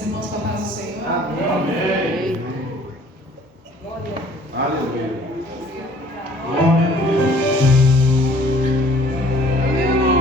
os irmãos com a paz do Senhor. Amém. Glória. Aleluia. Glória a Deus. Aleluia.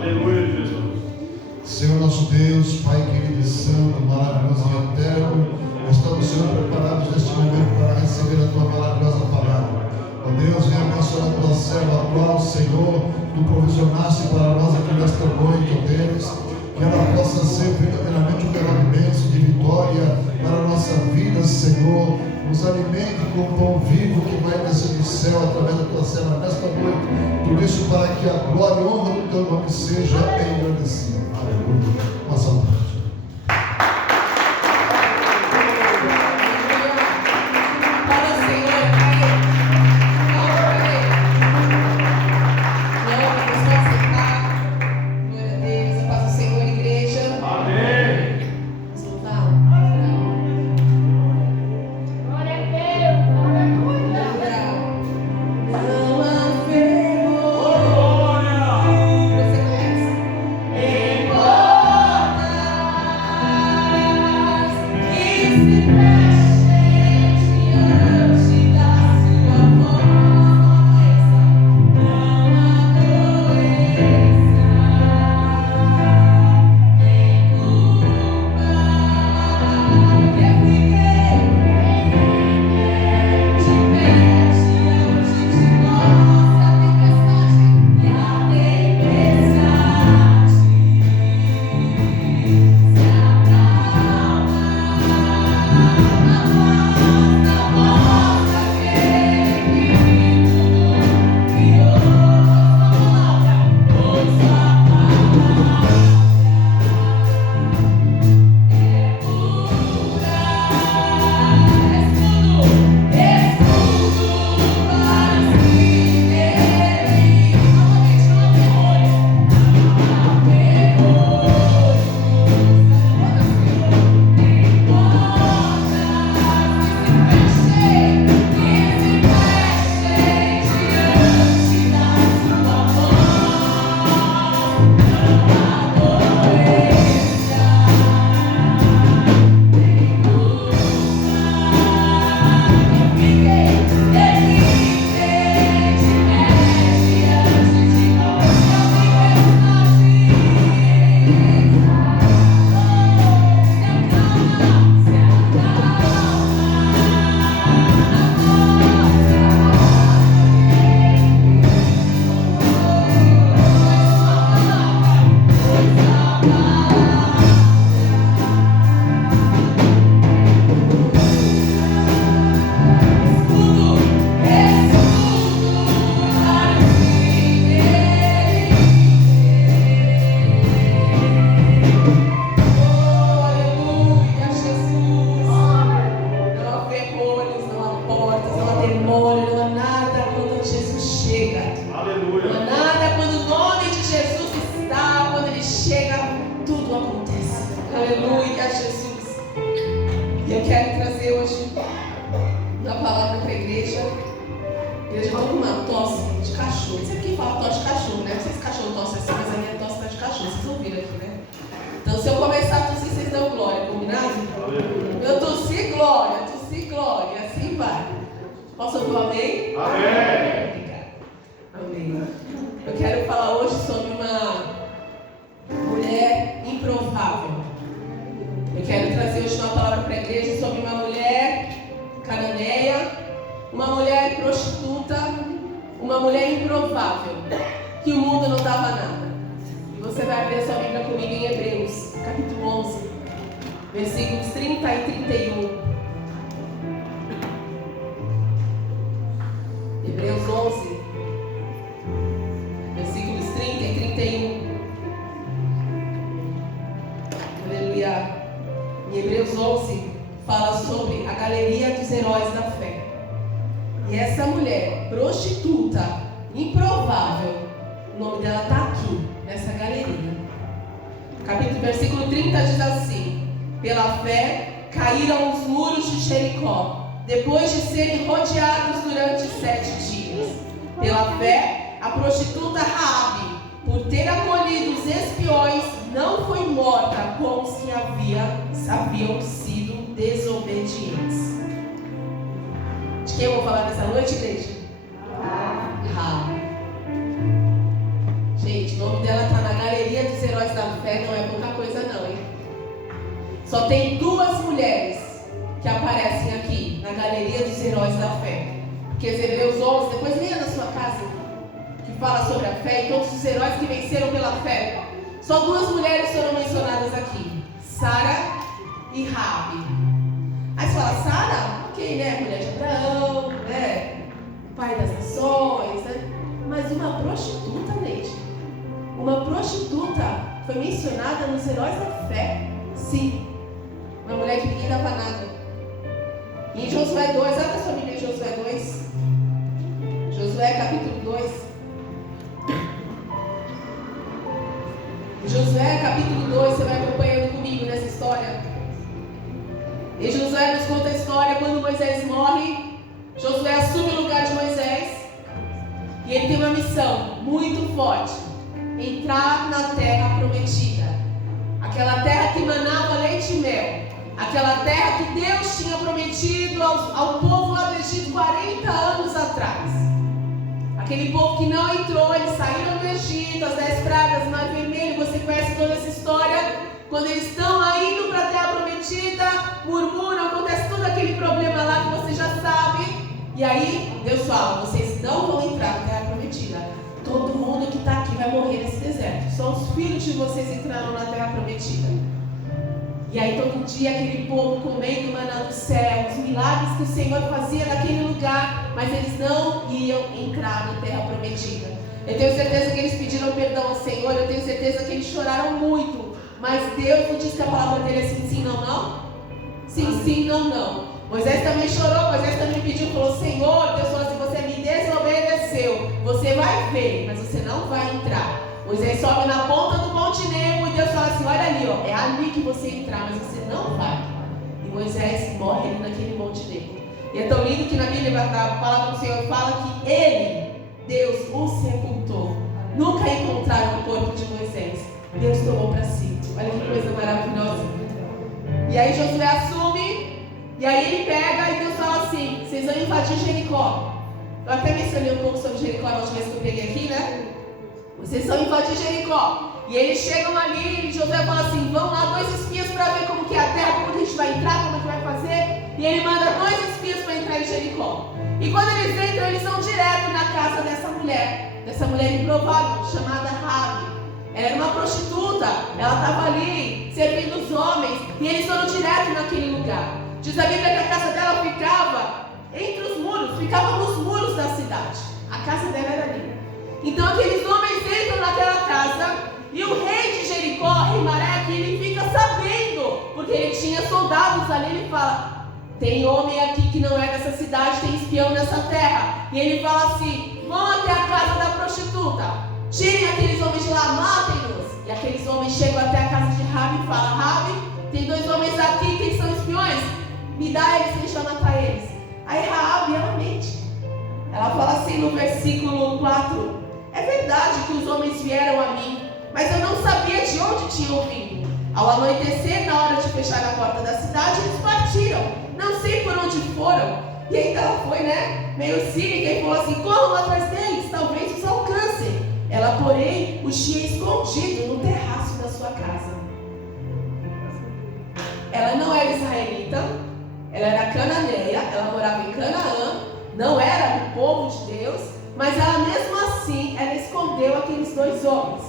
Aleluia, Jesus. Senhor nosso Deus, Pai querido e santo, maravilhoso e eterno, nós estamos, Senhor, preparados neste momento para receber a Tua maravilhosa palavra. Ó Deus, venha abençoar a Tua serva, a qual, Senhor, Tu provisionaste para nós aqui nesta noite, ó Deus, que ela possa ser verdadeiramente um canal imenso de vitória para a nossa vida, Senhor. Nos alimente com o pão vivo que vai descer do céu através da Tua serva nesta noite. Tudo isso para que a glória e honra do Teu nome seja engrandecida. Aleluia. Uma saudade. Haviam sido desobedientes. De quem eu vou falar nessa noite, igreja? Gente, o nome dela está na galeria. fé não é pouca coisa não, hein? Só tem 2 mulheres que aparecem aqui na galeria dos heróis da fé. Porque Hebreus 11, depois leia na sua casa, que fala sobre a fé e todos os heróis que venceram pela fé. Só 2 mulheres foram mencionadas aqui, Sara e Raabe. Aí você fala, Sara, ok, né? Mulher de Abraão, né? Pai das nações, né? Mas uma prostituta, Neide. Uma prostituta foi mencionada nos heróis da fé. Sim. Uma mulher que ninguém dava nada. E em Josué 2, abre a sua Bíblia em Josué 2. Josué capítulo 2. Josué capítulo 2, você vai acompanhando comigo nessa história. E Josué nos conta a história quando Moisés morre. Josué assume o lugar de Moisés. E ele tem uma missão muito forte: entrar na terra prometida. Aquela terra que manava leite e mel. Aquela terra que Deus tinha prometido ao povo lá do Egito 40 anos atrás. Aquele povo que não entrou, eles saíram do Egito, as 10 pragas, Mar Vermelho, você conhece toda essa história. Quando eles estão indo para a terra prometida, murmuram, acontece todo aquele problema lá que você já sabe. E aí Deus fala, vocês não vão entrar na terra prometida. Todo mundo que está aqui vai morrer nesse deserto. Só os filhos de vocês entraram na terra prometida. E aí todo dia aquele povo comendo maná do céu, os milagres que o Senhor fazia naquele lugar, mas eles não iam entrar na terra prometida. Eu tenho certeza que eles pediram perdão ao Senhor, eu tenho certeza que eles choraram muito, mas Deus não disse que a palavra dele é sim, sim, não, não? Sim, sim, não, não. Moisés também chorou, Moisés também pediu, falou, Senhor, Deus falou assim, você me desobedeceu, você vai ver, mas você não vai entrar. Moisés sobe na ponta do Monte Nebo e Deus fala assim, olha ali, ó, é ali que você entrar, mas você não vai. E Moisés morre ali naquele Monte Nebo. E é tão lindo que na Bíblia a palavra do Senhor fala que ele, Deus, o sepultou. Nunca encontraram o corpo de Moisés. Deus tomou para si. Olha que coisa maravilhosa. E aí Josué assume, e aí ele pega e Deus fala assim, vocês vão invadir Jericó. Eu até mencionei um pouco sobre Jericó na última vez que eu preguei aqui, né? Vocês vão invadir Jericó. E eles chegam ali e Josué fala assim, vão lá 2 espias para ver como que é a terra, como que a gente vai entrar, como é que vai fazer. E ele manda 2 espias para entrar em Jericó. E quando eles entram, eles vão direto na casa dessa mulher improvável, chamada Raabe. Ela era uma prostituta, ela estava ali servindo os homens, e eles foram direto naquele lugar. Diz a Bíblia que a casa dela ficava entre os muros, ficava nos muros da cidade. A casa dela era ali. Então aqueles homens entram naquela casa, e o rei de Jericó, Rimareque, ele fica sabendo, porque ele tinha soldados ali, ele fala, tem homem aqui que não é dessa cidade, tem espião nessa terra. E ele fala assim, vão até a casa da prostituta, tirem aqueles homens de lá, matem-nos. E aqueles homens chegam até a casa de Raabe e falam, Raabe, tem 2 homens aqui que são espiões, me dá eles, deixa eu matar eles. Aí Raabe, ela mente. Ela fala assim no versículo 4, é verdade que os homens vieram a mim, mas eu não sabia de onde tinham vindo. Ao anoitecer, na hora de fechar a porta da cidade, eles partiram. Não sei por onde foram. E ainda ela foi, né, meio cínica e falou assim, corram atrás deles, talvez os alcancem. Ela, porém, os tinha escondido no terraço da sua casa. Ela não era israelita, ela era cananeia, ela morava em Canaã, não era do povo de Deus, mas ela mesmo assim, ela escondeu aqueles 2 homens.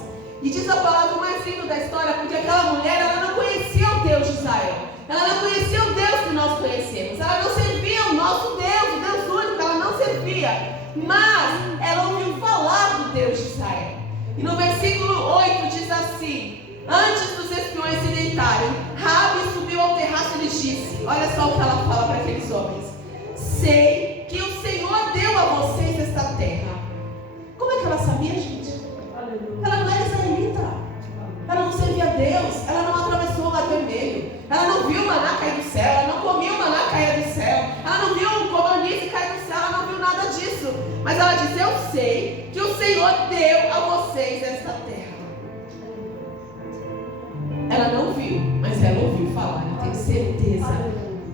E diz a palavra mais linda da história, porque aquela mulher, ela não conhecia o Deus de Israel. Ela não conhecia o Deus que nós conhecemos. Ela não servia o nosso Deus, o Deus único, ela não servia. Mas ela ouviu falar do Deus de Israel. E no versículo 8 diz assim, antes dos espiões se deitarem, Raabe subiu ao terraço e lhes disse, olha só o que ela fala para aqueles homens, sei que o Senhor deu a vocês esta terra. Como é que ela sabia, gente? Ela não era israelita, ela não servia a Deus, ela não atravessou o Mar Vermelho, ela não viu o maná cair do céu, ela não comia o maná cair do céu, ela não viu o codorniz cair do céu, ela não viu nada disso. Mas ela disse, eu sei que o Senhor deu a vocês esta terra. Ela não viu, mas ela ouviu falar. Eu tenho certeza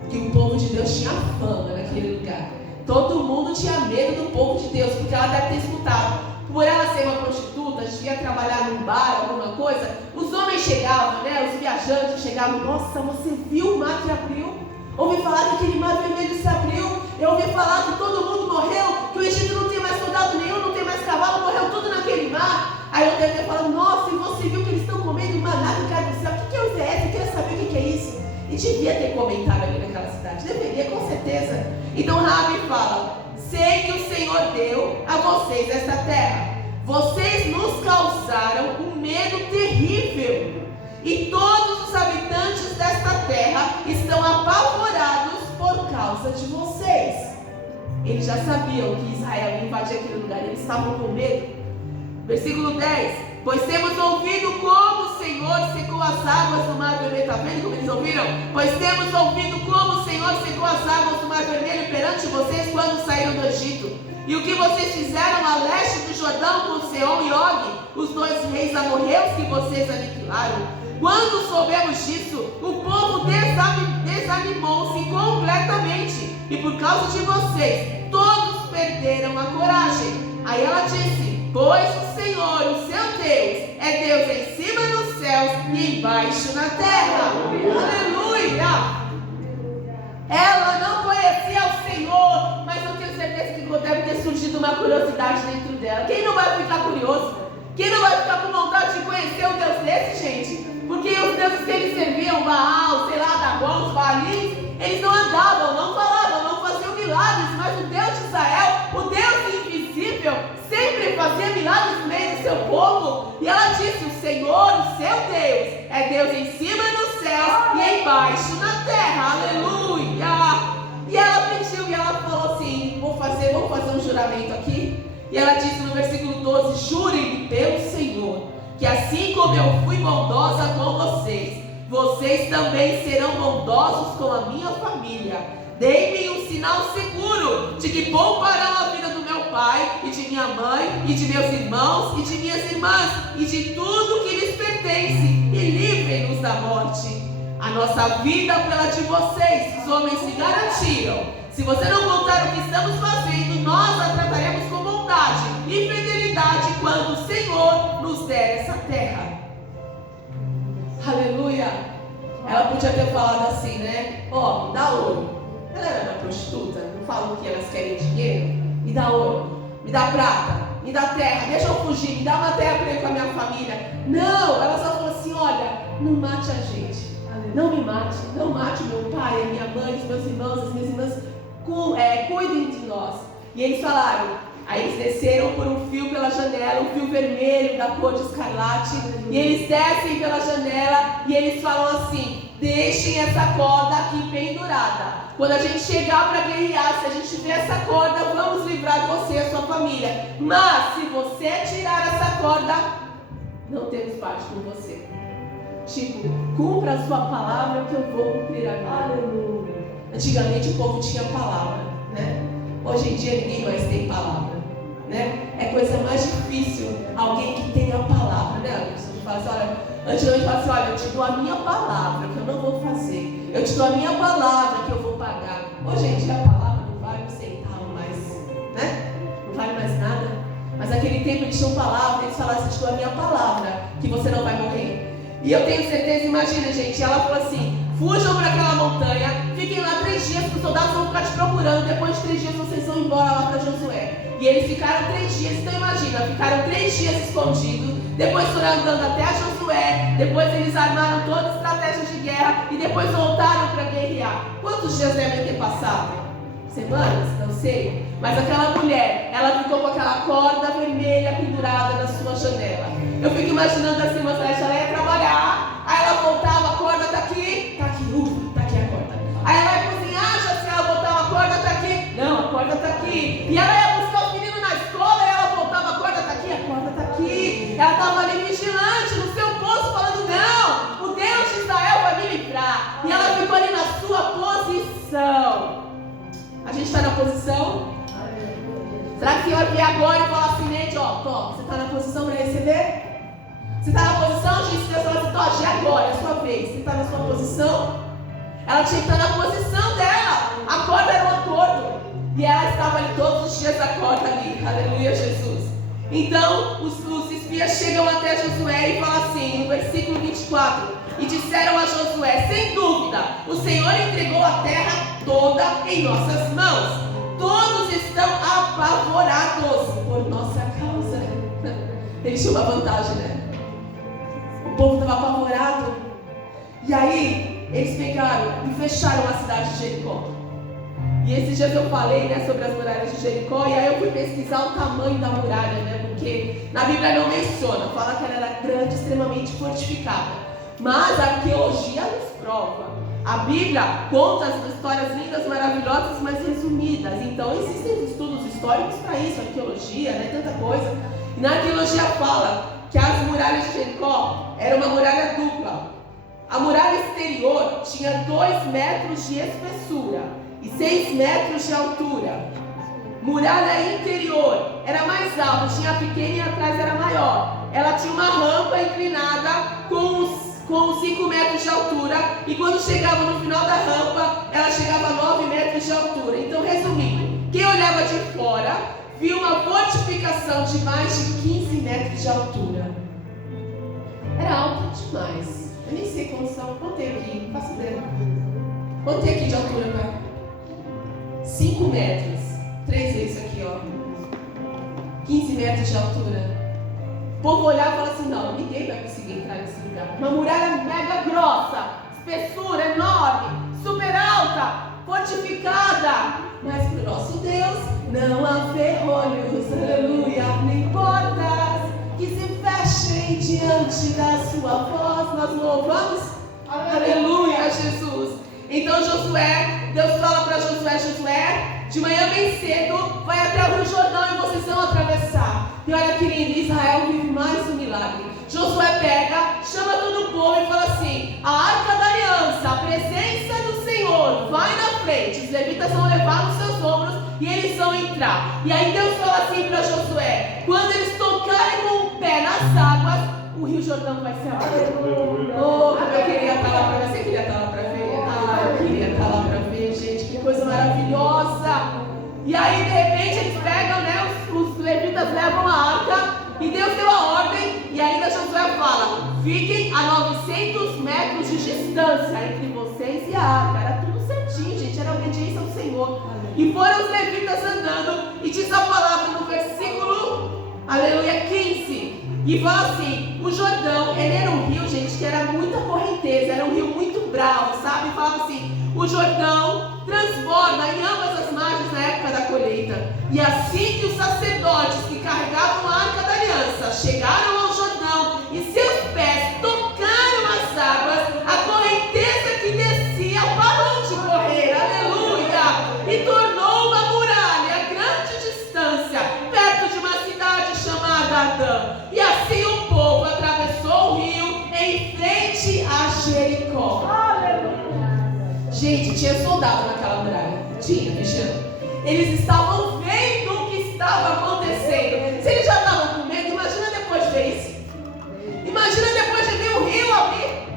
que o povo de Deus tinha fama naquele lugar. Todo mundo tinha medo do povo de Deus, porque ela deve ter escutado. Por ela ser uma prostituta, devia trabalhar num bar, alguma coisa, os homens alguém chegava, né? Os viajantes chegavam, nossa, você viu o mar que abriu? Ouvi falar que aquele mar vermelho se abriu. Eu ouvi falar que todo mundo morreu, que o Egito não tem mais soldado nenhum, não tem mais cavalo, morreu tudo naquele mar. Aí eu devo ter falado, nossa, e você viu que eles estão comendo maná que cai do céu? O que é o ICS? Eu queria saber o que é isso. E devia ter comentado ali naquela cidade. Deveria, com certeza. Então Raabe fala, sei que o Senhor deu a vocês esta terra. Vocês nos causaram um medo terrível. E todos os habitantes desta terra estão apavorados por causa de vocês. Eles já sabiam que Israel ia invadir aquele lugar. Eles estavam com medo. Versículo 10. Pois temos ouvido como o Senhor secou as águas do Mar Vermelho. Está vendo como eles ouviram? Pois temos ouvido como o Senhor secou as águas do Mar Vermelho perante vocês quando saíram do Egito. E o que vocês fizeram a leste do Jordão com Seom e Og, os dois reis amorreus que vocês aniquilaram. Quando soubemos disso, o povo desanimou-se completamente. E por causa de vocês, todos perderam a coragem. Aí ela disse, pois o Senhor, o seu Deus, é Deus em cima nos céus e embaixo na terra. Aleluia! Ela não conhecia o Senhor, mas eu tenho certeza que deve ter surgido uma curiosidade dentro dela. Quem não vai ficar curioso? Quem não vai ficar com vontade de conhecer um Deus desse, gente? Porque os deuses que eles serviam, Baal, sei lá, Dagon, os Baalins, eles não andavam, não falavam, não faziam milagres, mas o Deus de Israel, o Deus invisível, sempre fazia milagres no meio do seu povo. E ela disse, o Senhor, o seu Deus, é Deus em cima nos céus e embaixo na terra. Aleluia! E ela pediu, e ela falou assim, vamos fazer um juramento aqui. E ela disse no versículo 12, jurem-me pelo Senhor, que assim como eu fui bondosa com vocês, vocês também serão bondosos com a minha família. Deem-me um sinal seguro de que pouparão a vida do meu pai e de minha mãe e de meus irmãos e de minhas irmãs e de tudo que lhes pertence, e livrem-nos da morte. A nossa vida pela de vocês, os homens se garantiram. Se você não contar o que estamos fazendo, nós a trataremos com bondade e fidelidade quando o Senhor nos der essa terra. Aleluia! Ela podia ter falado assim, né? Ó, dá ouro. Ela era uma prostituta, não falam que elas querem dinheiro? Me dá ouro, me dá prata, me dá terra, deixa eu fugir, me dá uma terra para ir com a minha família. Não, ela só falou assim, olha, não mate a gente, não me mate, não mate meu pai, a minha mãe, os meus irmãos, as minhas irmãs, cuidem de nós. E eles falaram, aí eles desceram por um fio pela janela, um fio vermelho da cor de escarlate, e eles descem pela janela e eles falam assim, deixem essa corda aqui pendurada. Quando a gente chegar para guerrear, se a gente ver essa corda, vamos livrar você e a sua família. Mas se você tirar essa corda, não temos parte com você. Tipo, cumpra a sua palavra que eu vou cumprir a minha. Aleluia. Antigamente o povo tinha palavra, né? Hoje em dia ninguém mais tem palavra, né? É coisa mais difícil alguém que tenha a palavra, né? A gente fala assim, olha, antigamente fala assim, olha, eu te dou a minha palavra que eu não vou fazer. Eu te dou a minha palavra que eu vou pagar. Hoje em dia a palavra não vale um centavo mais, né? Não vale mais nada. Mas naquele tempo eles tinham palavra, eles falavam assim, eu te dou a minha palavra que você não vai morrer. E eu tenho certeza, imagina, gente, ela falou assim, fujam para aquela montanha, fiquem lá 3 dias, que os soldados vão ficar te procurando, depois de 3 dias vocês vão embora lá para Josué. E eles ficaram 3 dias, então imagina, ficaram 3 dias escondidos, depois foram andando até a Josué, depois eles armaram toda a estratégia de guerra e depois voltaram para guerrear. Quantos dias devem ter passado? Semanas? Não sei. Mas aquela mulher, ela ficou com aquela corda vermelha pendurada na sua janela. Eu fico imaginando assim, uma ela ia trabalhar, aí ela voltava, a corda tá aqui, tá aqui a corda. Aí ela ia cozinhar, já se ela voltava, a corda tá aqui, não, a corda tá aqui. E ela ia buscar os meninos na escola, e ela voltava, a corda tá aqui, a corda tá aqui. Ela estava ali vigilante, no seu posto, falando, não, o Deus de Israel vai me livrar. E ela ficou ali na sua posição. A gente está na posição? Será que o Senhor vier agora e falar assim, gente, ó, você está na posição para receber? Você está na posição de Deus falar assim, agora, é a sua vez. Você está na sua posição? Ela tinha que estar na posição dela. A corda era um acordo. E ela estava ali todos os dias, a corda ali. Aleluia, Jesus. Então, os espias chegam até Josué e falam assim, no versículo 24, 4, e disseram a Josué: sem dúvida, o Senhor entregou a terra toda em nossas mãos. Todos estão apavorados por nossa causa. Eles tinham uma vantagem, né? O povo estava apavorado. E aí, eles pegaram e fecharam a cidade de Jericó. E esses dias eu falei, né, sobre as muralhas de Jericó. E aí eu fui pesquisar o tamanho da muralha, né? Porque na Bíblia não menciona. Fala que ela era grande, extremamente fortificada. Mas a arqueologia nos prova. A Bíblia conta as histórias lindas, maravilhosas, mas resumidas. Então existem estudos históricos para isso, arqueologia, né, tanta coisa. E na arqueologia fala que as muralhas de Jericó eram uma muralha dupla. A muralha exterior tinha 2 metros de espessura e 6 metros de altura. Muralha interior era mais alta, tinha a pequena e atrás era maior. Ela tinha uma rampa inclinada com 5 metros de altura, e quando chegava no final da rampa, ela chegava a 9 metros de altura. Então, resumindo, quem olhava de fora viu uma fortificação de mais de 15 metros de altura. Era alta demais. Eu nem sei quantos são. Quanto tem aqui? Faça ideia. Quanto tem aqui de altura, pai? 5 metros. 3 vezes isso aqui, ó. 15 metros de altura. O povo olhava e falava assim: não, ninguém vai conseguir entrar nesse lugar. Uma muralha mega grossa, espessura enorme, super alta, fortificada. Mas para o nosso Deus não há ferrolhos, aleluia, nem portas que se fechem diante da sua voz. Nós louvamos, aleluia, Jesus. Então Josué, Deus fala para Josué: Josué, de manhã bem cedo, vai até o Rio Jordão e vocês vão atravessar. E olha que lindo, Israel vive mais um milagre. Josué pega, chama todo o povo e fala assim: a arca da aliança, a presença do Senhor, vai na frente. Os levitas vão levar nos seus ombros e eles vão entrar. E aí Deus fala assim para Josué: quando eles tocarem com o pé nas águas, o Rio Jordão vai se abrir. Oh, eu queria estar lá para ver. Você queria estar lá para ver? Ah, eu queria estar lá para ver, gente. Que coisa maravilhosa. E aí, de repente, eles pegam, né? Os levitas levam a arca. E Deus deu a ordem. E ainda Josué fala: fiquem a 900 metros de distância entre vocês e a arca. Era tudo certinho, gente. Era a obediência ao Senhor. E foram os levitas andando. E diz a palavra no versículo, aleluia, 15. E fala assim: o Jordão, ele era um rio, gente, que era muita correnteza. Era um rio muito bravo, sabe? E falava assim: o Jordão transborda em ambas as margens na época da colheita. E assim que os sacerdotes que carregavam a arca da aliança chegaram ao Jordão e seus pés tocaram as águas, a correnteza que descia parou de correr, aleluia, e tornou uma muralha a grande distância, perto de uma cidade chamada Adã. E assim o povo atravessou o rio em frente a Jericó. Gente, tinha soldado naquela muralha. Tinha, vigiando. Eles estavam vendo o que estava acontecendo. Se eles já estavam com medo, imagina depois de ver isso. Imagina depois de ver o rio abrir.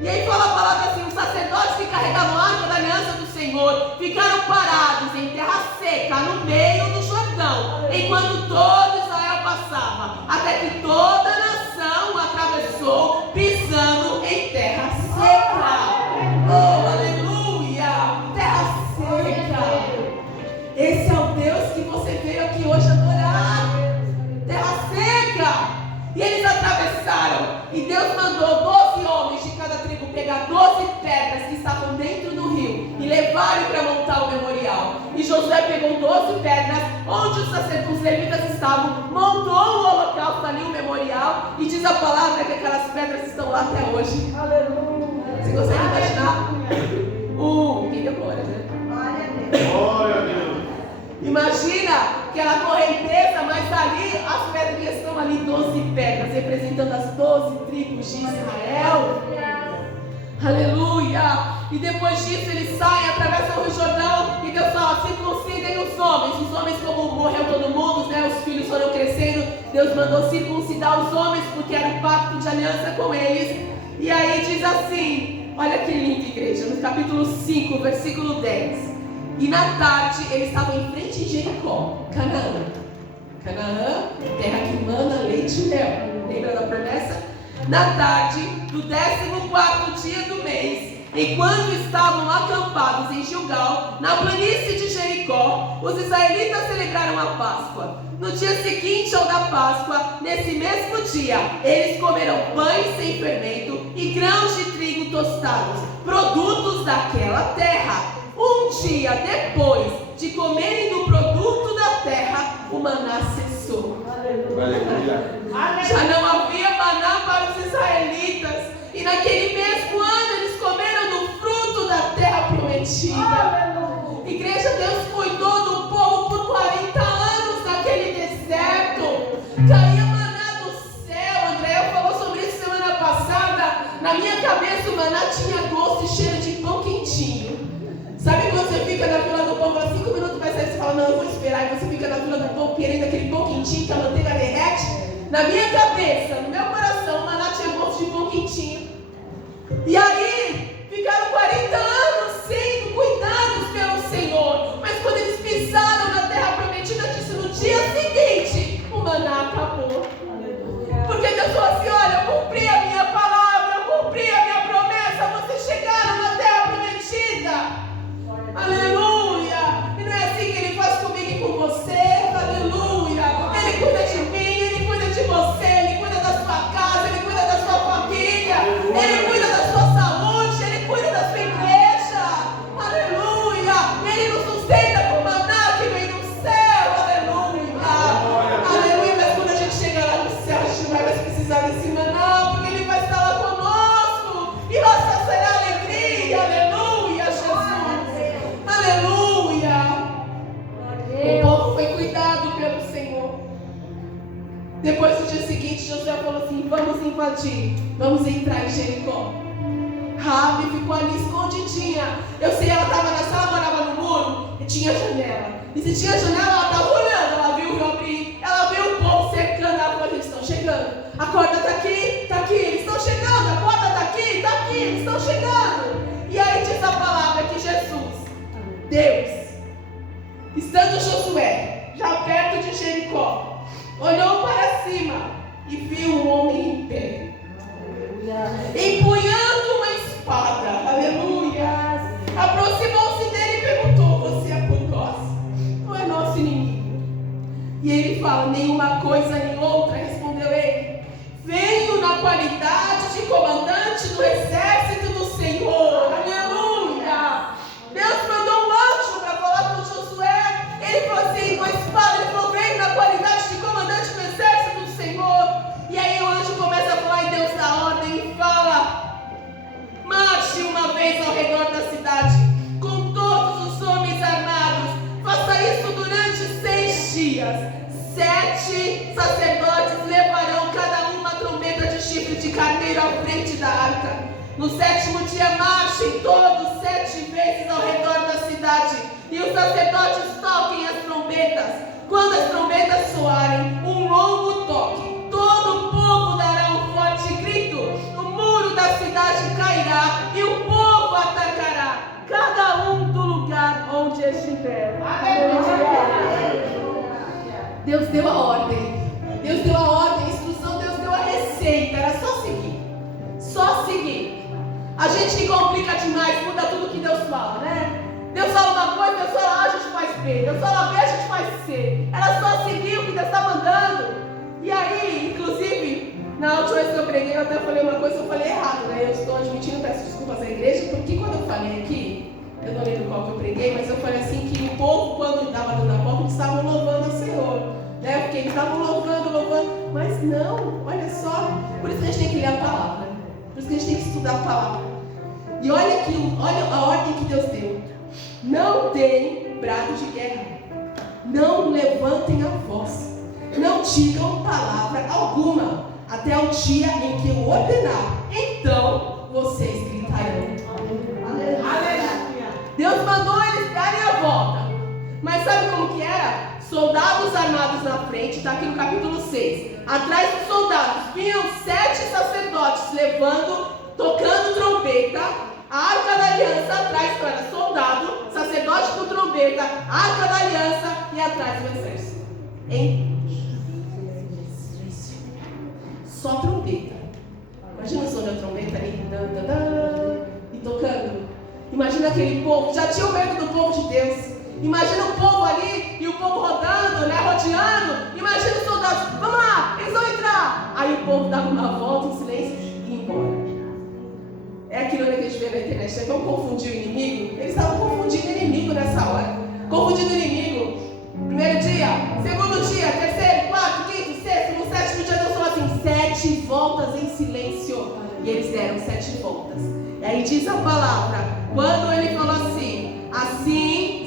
E aí fala a palavra assim: os sacerdotes que carregavam a arca da aliança do Senhor ficaram parados em terra seca, no meio do Jordão, enquanto todo Israel passava, até que toda a nação atravessou, pisando em terra seca. Oh, aleluia! Terra seca. Esse é o Deus que você veio aqui hoje adorar. Terra seca. E eles atravessaram. E Deus mandou 12 homens de cada tribo pegar 12 pedras que estavam dentro do rio e levarem para montar o memorial. E Josué pegou 12 pedras onde os levitas estavam, montou o holocausto ali, o memorial. E diz a palavra que aquelas pedras estão lá até hoje. Aleluia. Você consegue imaginar? Quem deu glória, né? Glória a Deus. Imagina aquela correnteza, mas ali as pedrinhas estão ali, 12 pedras, representando as 12 tribos de Israel. Aleluia! E depois disso eles saem, atravessam o Rio Jordão, e Deus fala: circuncidem os homens, como morreu todo mundo, né? Os filhos foram crescendo, Deus mandou circuncidar os homens, porque era um pacto de aliança com eles. E aí diz assim, olha que lindo, igreja, no capítulo 5, versículo 10. E na tarde eles estavam em frente de Jericó, Canaã, terra que mana leite e mel. Lembra da promessa? na tarde do 14º dia do mês, enquanto estavam acampados em Gilgal, na planície de Jericó, os israelitas celebraram a Páscoa. No dia seguinte ao da Páscoa, nesse mesmo dia, eles comeram pães sem fermento e grãos de trigo tostados, produtos daquela terra. Um dia depois de comerem do produto da terra, o maná cessou. Aleluia. Já não havia maná para os israelitas, e naquele mesmo ano eles comeram do fruto da terra prometida. Igreja, Deus cuidou do povo por 40 anos naquele deserto. Caía maná do céu. Andréia falou sobre isso semana passada. Na minha cabeça o maná tinha gosto e cheiro de pão quentinho. Sabe quando você fica na fila do pão, fala 5 minutos vai sair, você fala, não, eu vou esperar, e você fica na fila do pão querendo aquele pão quentinho que a manteiga derrete? Na minha cabeça, no meu coração, o maná tinha gosto de pão quentinho. E aí, ficaram 40 anos sendo cuidados pelo Senhor, mas quando eles pisaram na terra prometida, disse no dia seguinte, o maná acabou. Porque Deus falou assim, olha, eu cumpri a minha palavra, eu cumpri a minha promessa, vocês chegaram na terra prometida. Aleluia! E não é assim que Ele faz comigo e com você. Aleluia! Ele cuida de mim, Ele cuida de você, Ele cuida da sua casa, Ele cuida da sua família, Ele cuida da sua saúde, Ele cuida da sua igreja. Aleluia! Ele nos sustenta com o maná que vem do céu. Aleluia! Aleluia! Mas quando a gente chegar lá no céu, a gente não vai mais precisar desse maná, porque Ele vai estar lá conosco e nossa será alegria. Aleluia, Jesus! Aleluia! O povo foi cuidado pelo Senhor. Depois, no dia seguinte, Josué falou assim, vamos invadir, vamos entrar em Jericó. Raabe ficou ali escondidinha. Eu sei, ela estava na sala, morava no muro, e tinha janela. E se tinha janela, ela estava olhando, ela viu o rio abrir, ela viu o povo cercando, ela falou, eles estão chegando. A corda está aqui, eles estão chegando, a corda está aqui, eles estão chegando. E aí diz a palavra que Jesus, Deus, estando Josué já perto de Jericó, olhou para cima e viu um homem em pé, empunhando uma espada. Aleluia! Aproximou-se dele e perguntou, você é por nós ou é nosso inimigo? E ele fala, nenhuma coisa nem outra, respondeu ele. Venho na qualidade de comandante do exército do Senhor. Aleluia! Deus mandou um anjo para falar com Josué. Ele falou assim, com a espada, ele falou, venho na qualidade de comandante do exército do Senhor. E aí o anjo começa a falar e Deus dá ordem e fala, marche uma vez ao redor da cidade, com todos os homens armados. Faça isso durante 6 dias. 7 sacerdotes levarão cada uma trombeta de chifre de carneiro à frente da arca. No 7º dia marchem todos 7 vezes ao redor da cidade, e os sacerdotes toquem as trombetas. Quando as trombetas soarem um longo toque, todo o povo dará um forte grito, o muro da cidade cairá e o povo atacará, cada um do lugar onde estiver. Deus deu a ordem, Deus deu a ordem, a instrução, Deus deu a receita, era só seguir, só seguir. A gente que complica demais, muda tudo que Deus fala, né? Deus fala uma coisa, Deus fala A, a gente faz B. Deus fala B, a gente faz C. Era só seguir o que Deus está mandando. E aí, inclusive, na última vez que eu preguei, eu até falei uma coisa, eu falei errado, né? Eu estou admitindo, peço desculpas à igreja, porque quando eu falei aqui, eu não lembro qual que eu preguei, mas eu falei assim que o povo, quando estava dando a volta, eles estavam louvando ao Senhor, né? Porque eles estavam louvando, mas não, olha só. Por isso que a gente tem que ler a palavra. Por isso que a gente tem que estudar a palavra. E olha a ordem que Deus deu. Não deem brado de guerra. Não levantem a voz. Não digam palavra alguma, até o dia em que eu ordenar. Então vocês gritarão. Aleluia. Deus mandou eles darem a volta. Mas sabe como que era? Soldados armados na frente, está aqui no capítulo 6. Atrás dos soldados vinham 7 sacerdotes tocando trombeta. A arca da aliança atrás, então era soldado, sacerdote com trombeta, arca da aliança e atrás do exército. Em silêncio. Só trombeta. e tocando. Imagina aquele povo, já tinha o medo do povo de Deus. Imagina o povo ali e o povo rodando, né, rodeando. Imagina os soldados, vamos lá, eles vão entrar. Aí o povo dava uma volta em silêncio e ia embora. É aquilo que a gente vê na internet, né? Vamos confundir o inimigo? Eles estavam confundindo o inimigo nessa hora. Confundindo o inimigo. Primeiro dia, segundo dia, terceiro, quarto, quinto, sexto, no sétimo dia Deus falou assim, 7 voltas em silêncio. E eles deram 7 voltas. E aí diz a palavra, quando ele falou assim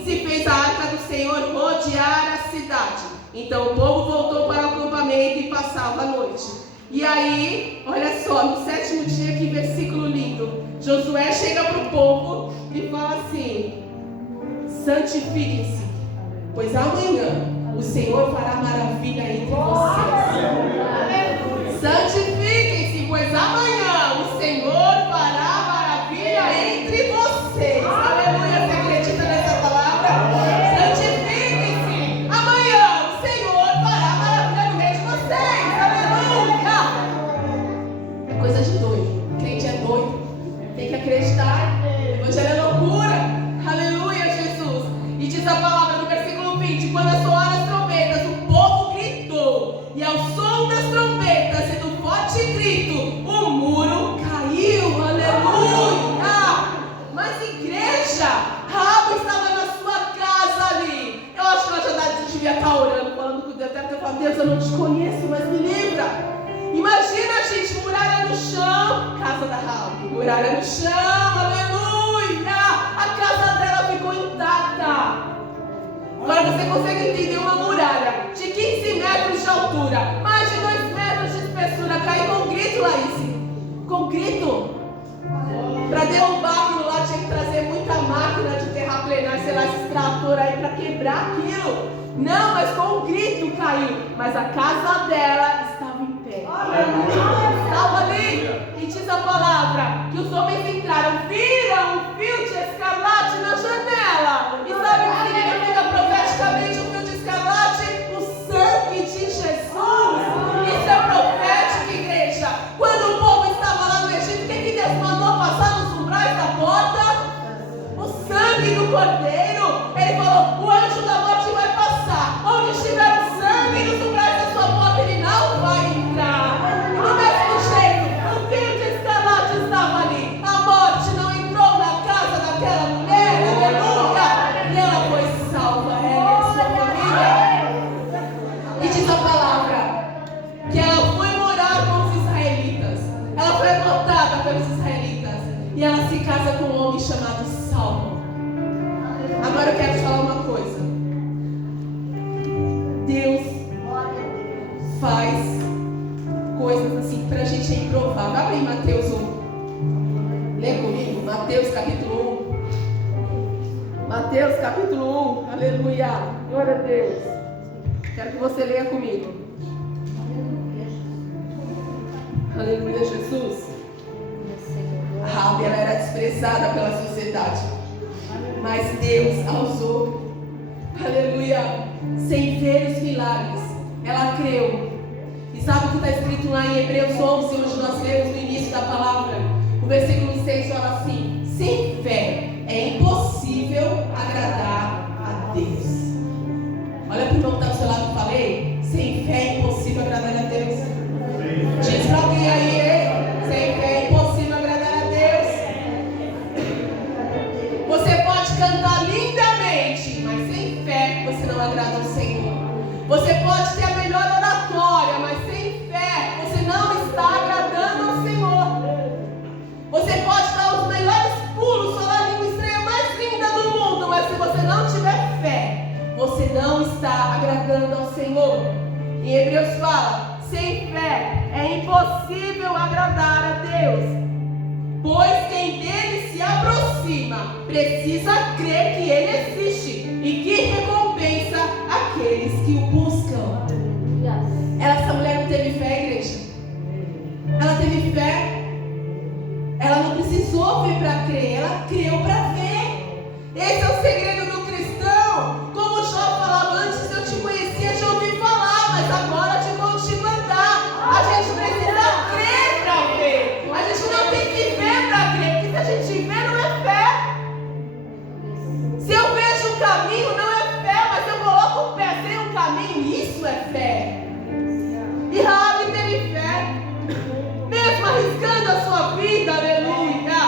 se fez a arca do Senhor rodear a cidade. Então o povo voltou para o acampamento e passava a noite. E aí, olha só, no 7º dia, que versículo lindo. Josué chega para o povo e fala assim, santifiquem-se, pois amanhã o Senhor fará maravilha entre vocês. Santifiquem-se, pois amanhã o Senhor fará maravilha entre vocês. Aleluia, você acredita nessa palavra? Santifiquem-se, amanhã o Senhor fará maravilha no meio de vocês. Aleluia. É coisa de doido, o crente é doido, tem que acreditar. O evangelho é loucura. Aleluia, Jesus. E diz a palavra no versículo 20, quando soaram as trombetas, o povo gritou, e ao som das trombetas e do forte grito, o muro caiu. Aleluia. Mas igreja, Raabe estava na sua casa ali. Eu acho que ela já devia estar orando, falando com Deus, deve ter falado, Deus, eu não te conheço, mas me livra. Imagina, gente, muralha no chão, casa da Raabe, muralha no chão, aleluia. A casa dela ficou intacta. Agora você consegue entender uma muralha de 15 metros de altura, mais de 2 metros de espessura, cair com grito, Laís. Com grito. Para derrubar aquilo lá tinha que trazer muita máquina de terraplenar, sei lá, esse trator aí para quebrar aquilo. Não, mas com um grito caiu. Mas a casa dela estava em pé. Estava ali. E diz a palavra que os homens entraram, viram um fio de escarlate na janela. E sabe o que significa profeticamente o fio de escarlate? O sangue de Jesus. Isso é profético, igreja. Quando o povo estava lá no Egito, o que Deus mandou passar nos umbrais da porta? O sangue do Cordeiro. Ele falou, o anjo da morte vai passar. Onde estiver o sangue nos umbrais da sua porta, ele não vai entrar. E do mesmo jeito, o fio de escarlate estava ali. A morte não entrou na casa daquela mulher, aleluia. E ela foi salva, ela e sua família. E diz a palavra que ela foi morar com os israelitas. Ela foi adotada pelos israelitas. E ela se casa com um homem chamado Saulo. Agora eu quero te falar uma coisa. Deus faz coisas assim que pra gente é improvável. Abre em Mateus 1. Lê comigo, Mateus capítulo 1. Mateus capítulo 1. Aleluia. Glória a Deus. Quero que você leia comigo. Aleluia, Jesus. A Raabe, ela era desprezada pela sociedade, mas Deus a usou. Aleluia. Sem ver os milagres, ela creu. E sabe o que está escrito lá em Hebreus 11, onde nós lemos no início da palavra? O versículo 6 fala assim: sem fé é impossível agradar a Deus. Olha para o irmão que está do seu lado que eu falei. Sem fé é impossível agradar a Deus. Diz para alguém aí, sem fé é impossível agradar a Deus. Você pode cantar lindamente, mas sem fé você não agrada ao Senhor. Você pode ter a melhor oratória, mas sem fé você não está agradando ao Senhor. Você pode dar os melhores pulos, falar a língua estranha mais linda do mundo, mas se você não tiver fé, você não está agradando ao Senhor. Em Hebreus fala, sem fé é impossível agradar a Deus, pois quem dele se aproxima precisa crer que ele existe e que recompensa aqueles que o buscam. Essa mulher não teve fé, igreja. Ela teve fé. Ela não precisou ver para crer, ela creu para ver. Esse é o segredo do cristão. Como o Jó falava, antes eu te conhecia, já ouvi falar, mas agora te vou te mandar. A gente precisa crer para ver. A gente não tem que ver é fé. E Raabe teve fé, mesmo arriscando a sua vida, aleluia.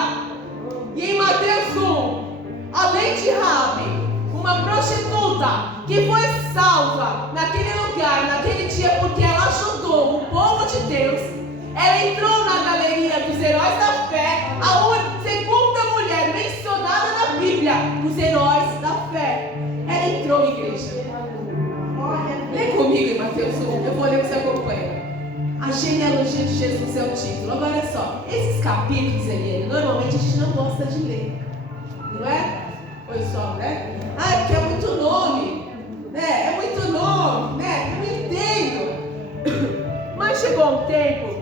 E em Mateus 1, além de Raabe, uma prostituta que foi salva naquele lugar, naquele dia, porque ela ajudou o povo de Deus, ela entrou na galeria dos heróis da fé, a segunda mulher mencionada na Bíblia, os heróis da fé. Ela entrou, igreja. Lê comigo em Mateus 1, eu vou ler que você acompanha. A genealogia de Jesus é o título. Agora olha só, esses capítulos, Eliane, normalmente a gente não gosta de ler, não é? Pois só, né? Ah, porque é muito nome, né? É muito nome, né? Eu não entendo. Mas chegou um tempo,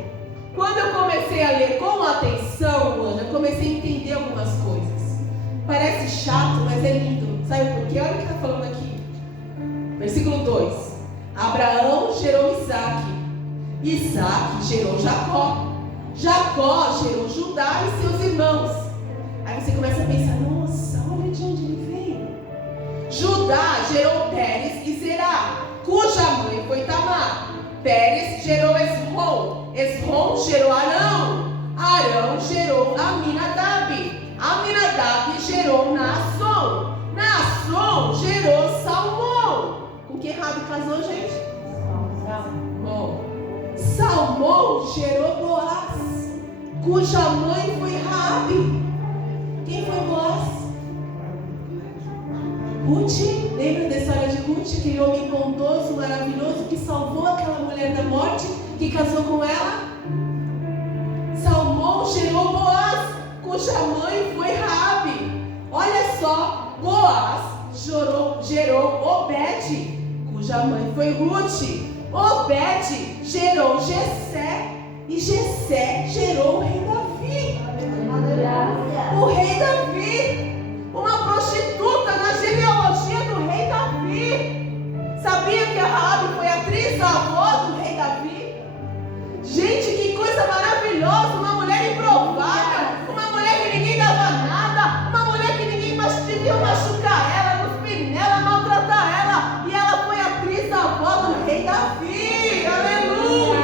quando eu comecei a ler com atenção, Ana, eu comecei a entender algumas coisas. Parece chato, mas é lindo. Sabe por quê? Olha o que está falando aqui. Versículo 2. Abraão gerou Isaac. Isaac gerou Jacó. Jacó gerou Judá e seus irmãos. Aí você começa a pensar, nossa, olha de onde ele veio. Judá gerou Pérez e Zerá, cuja mãe foi Tamar. Pérez gerou Esrom. Esrom gerou Arão. Arão gerou Aminadab. Aminadab gerou Naasson. Naasson gerou Salmão. Com quem Raabe casou, gente? Salmão. Salmão gerou Boaz, cuja mãe foi Raabe. Quem foi Boaz? Ruth. Lembra da história de Ruth? Aquele homem bondoso, maravilhoso, que salvou aquela mulher da morte, que casou com ela? Salmão gerou Boaz, cuja mãe foi Raabe. Olha só, Boaz gerou Obed, cuja mãe foi Ruth. Obed gerou Jessé, e Jessé gerou o rei Davi. O rei Davi, uma prostituta na genealogia do rei Davi. Sabia que a Raabe foi a trisavó do rei Davi? Gente, que coisa maravilhosa! Uma mulher improvável, uma mulher que ninguém dava nada, uma mulher que ninguém devia machucar ela, cuspir nela, maltratar ela, e ela foi a trisavó do rei Davi. Aleluia!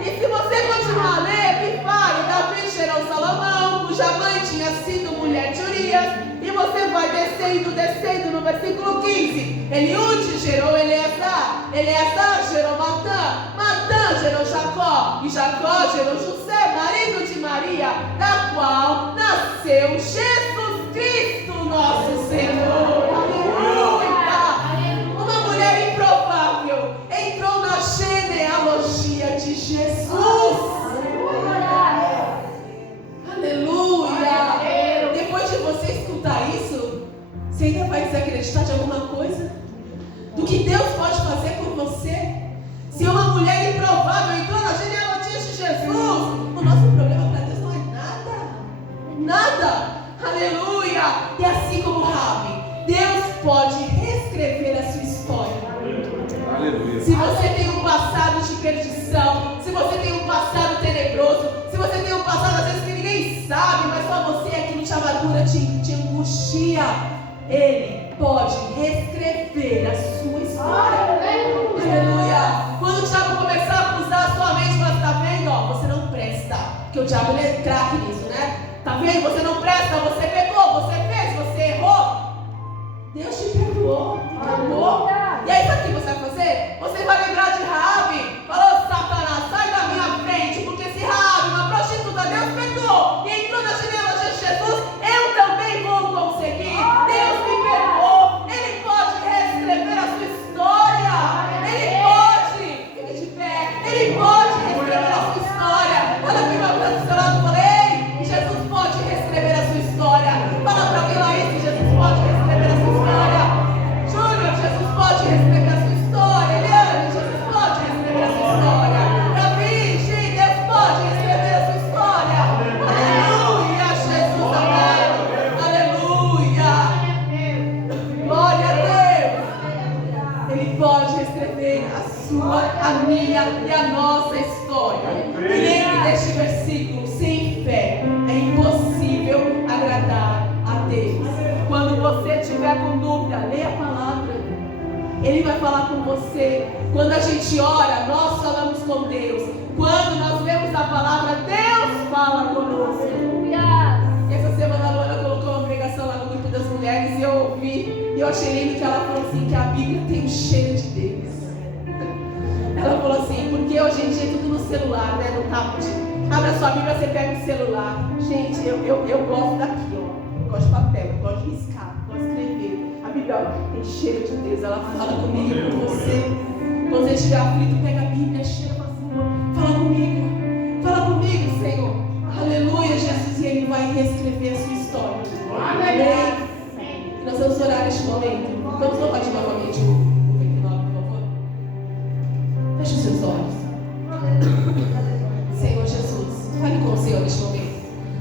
E se você continuar a ler, que fale, Davi gerou Salomão, cuja mãe tinha sido mulher de Urias, e você vai descendo no versículo 15. Eliúde gerou Eleazar, Eleazar gerou Matã, Matã gerou Jacó, e Jacó gerou José, marido de Maria, da qual nasceu Jesus Cristo, nosso Senhor. Aleluia! Uma mulher improvável entrou na genealogia de Jesus. Aleluia! Depois de você escutar isso, você ainda vai desacreditar de alguma coisa? Do que Deus pode fazer por você? Se uma mulher improvável entrou na genealogia de Jesus, o nosso problema para Deus não é nada. Nada. Aleluia. E assim como Raabe, Deus pode reescrever a sua história. Aleluia. Se você tem um passado de perdição, se você tem um passado tenebroso, se você tem um passado às vezes que ninguém sabe, mas só você, aquilo te amargura, te angustia, Ele pode reescrever a sua história. Aleluia. Quando o diabo começar a acusar a sua mente, você está vendo? Ó, você não presta. Porque o diabo ele é craque nisso, né? Tá vendo? Você não presta, você pecou, você fez, você errou. Deus te perdoou, acabou. E aí sabe o que você vai fazer? Você vai lembrar de Raabe. Falou, Satanás, sai da minha frente, porque se Raabe, uma prostituta, Deus perdoou e entrou na genealogia de Jesus, eu também vou conseguir. Deus me perdoou. Ele pode reescrever a sua história. Ele pode. Fique de pé. Ele pode reescrever a sua história. Olha para o meu do seu lado e falei, Jesus pode reescrever a sua história. Fala para mim, Laís, Jesus pode reescrever a sua história. Júnior, Jesus pode reescrever a sua história. Eliane, Jesus pode reescrever a sua história. Davi, Deus pode reescrever a sua história. Aleluia, Jesus amado. Aleluia. Glória a Deus. Ele pode reescrever a sua, a minha e a nossa história. E lembre deste versículo: sem fé é impossível agradar a Deus. Quando você estiver com dúvida, leia a palavra. Ele vai falar com você. Quando a gente ora, nós falamos com Deus. Quando nós lemos a palavra, Deus fala conosco. Essa semana a Luana colocou uma pregação lá no grupo das mulheres e eu ouvi. E eu achei lindo que ela falou assim, que a Bíblia tem um cheiro de Deus. Ela falou assim, porque hoje em dia é tudo no celular, né? No tablet. Abre a sua Bíblia, você pega o celular. Gente, eu gosto daqui, ó. Eu gosto de papel, eu gosto de riscar, eu gosto de escrever. A Bíblia ó, tem cheiro de Deus, ela fala comigo, com você. Quando você estiver aflito, pega a Bíblia, cheira para o Senhor. Fala comigo, Senhor. Aleluia, Jesus. E Ele vai reescrever a sua história. Amém. E nós vamos orar neste momento. Vamos louvar de novamente o 99, por favor. Feche os seus olhos. Senhor Jesus, fale com o Senhor neste momento.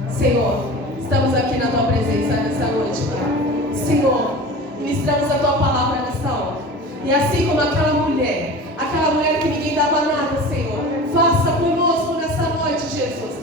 Senhor, estamos aqui na Tua presença nessa noite, Pai. Senhor, ministramos a Tua palavra nessa hora. E assim como aquela mulher que ninguém dava nada, Senhor, faça conosco nessa noite, Jesus.